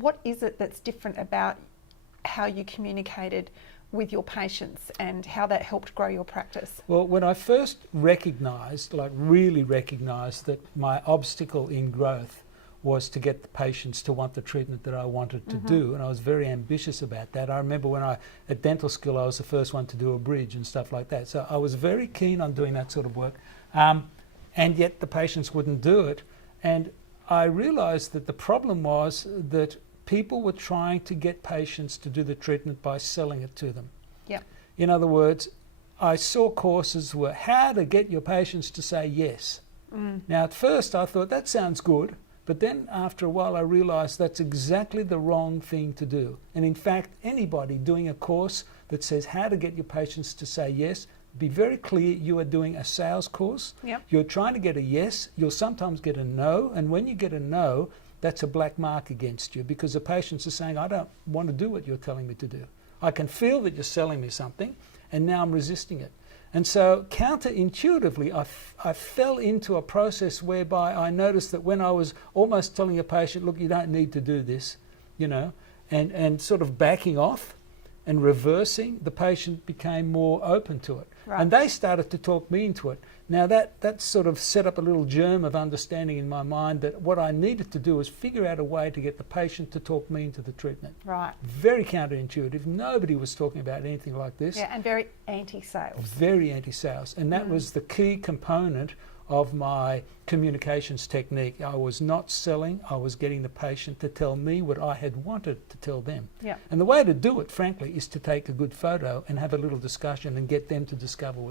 what is it that's different about how you communicated with your patients and how that helped grow your practice? Well, when I first recognised, really recognised that my obstacle in growth was to get the patients to want the treatment that I wanted to do, and I was very ambitious about that. I remember when at dental school, I was the first one to do a bridge and stuff like that. So I was very keen on doing that sort of work, and yet the patients wouldn't do it. And I realised that the problem was that people were trying to get patients to do the treatment by selling it to them. Yep. In other words, I saw courses were how to get your patients to say yes. Now, at first I thought that sounds good, but then after a while I realised that's exactly the wrong thing to do. And in fact, anybody doing a course that says how to get your patients to say yes, be very clear, you are doing a sales course. Yep. You're trying to get a yes, you'll sometimes get a no, and when you get a no, that's a black mark against you, because the patients are saying, I don't want to do what you're telling me to do. I can feel that you're selling me something, and now I'm resisting it. And so counterintuitively, I fell into a process whereby I noticed that when I was almost telling a patient, look, you don't need to do this, and sort of backing off and reversing, the patient became more open to it. Right. And they started to talk me into it. Now that sort of set up a little germ of understanding in my mind that what I needed to do was figure out a way to get the patient to talk me into the treatment. Right. Very counterintuitive. Nobody was talking about anything like this. Yeah, and very anti-sales. Very anti-sales. And that was the key component of my communications technique. I was not selling, I was getting the patient to tell me what I had wanted to tell them. Yeah. And the way to do it, frankly, is to take a good photo and have a little discussion and get them to discover what